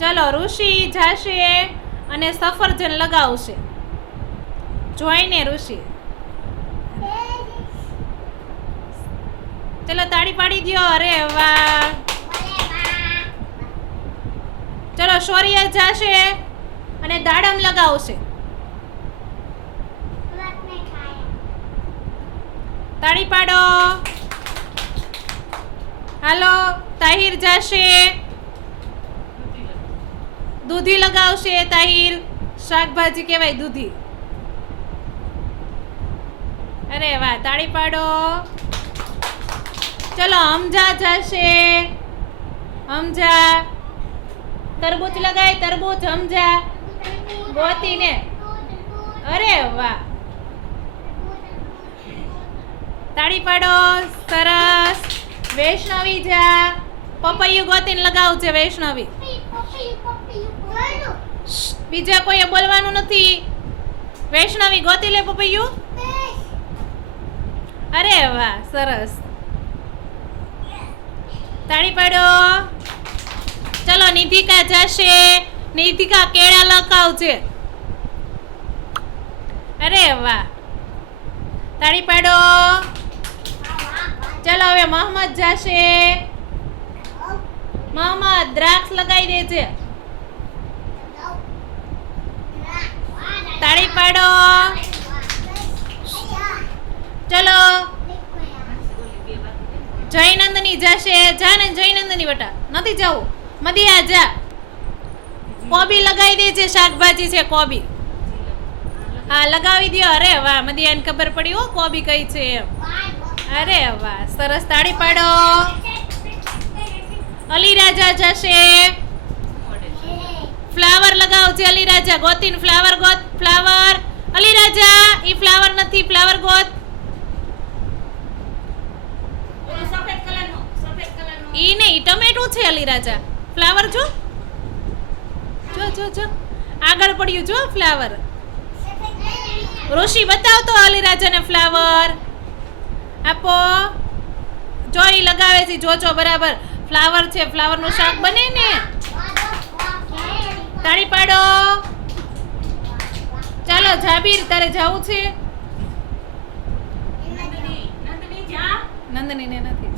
ચલો ઋષિ જાશે અને સફરજન લગાવશે. જોઈને ઋષિ. ચલો તાળી પાડી દ્યો. અરે વાહ. ચલો શૌર્ય જાશે અને દાડમ લગાવશે. તાળી પાડો. હાલો તાહિર જાશે, દૂધી લગાવશે. તાહિર શાકભાજી કહેવાય દૂધી. અરે વાહ, તાળી પાડો. ચલો હમજા જાશે. હમજા તરબૂચ લગાય. તરબૂચ હમજા ગોતીને. અરે વાહ, તાળી પાડો. સરસ. વૈષ્ણવી જા. પપૈયું ગોતીને લગાવજે વૈષ્ણવી. બીજા કોઈએ બોલવાનું નથી. વૈષ્ણવી ગોતી લે પપૈયું. અરે વાહ, સરસ. તાળી પાડો. ચલો નિધિકા જશે. નિધિકા કેળા લગાવજે. અરે વાહ, તાળી પાડો. ચલો હવે મોહમ્મદ જશે. મોહમ્મદ દ્રાક્ષ લગાવી દેજે. તાળી પાડો. ચલો જયનંદની જશે. જા ને જયનંદની બેટા. નથી જવું. મદિયા જા. કોબી લગાવી દેજે. શાકભાજી છે કોબી. હા લગાવી દો. અરે વાહ, મદિયાને ખબર પડી હો કોબી કઈ છે એમ. અરે વાહ, સરસ. તાળી પાડો. અલીરાજા જશે. ફ્લાવર લગાવજે અલીરાજા. ગોતીન ફ્લાવર ગોત. ફ્લાવર અલીરાજા. ઈ ફ્લાવર નથી. ફ્લાવર ગોત. ઈ નહીં, ટમેટું છે અલીરાજા. ફ્લાવર જો જો જો જો આગળ પડ્યું જો ફ્લાવર. ઋષિ બતાવતો અલીરાજાને ફ્લાવર આપો. જો ઈ લગાવે છે. જોજો બરાબર ફ્લાવર છે. ફ્લાવરનું શાક બને ને. તાળી પાડો. ચાલો જાબીર તારે જવું છે. નંદનીને નથી.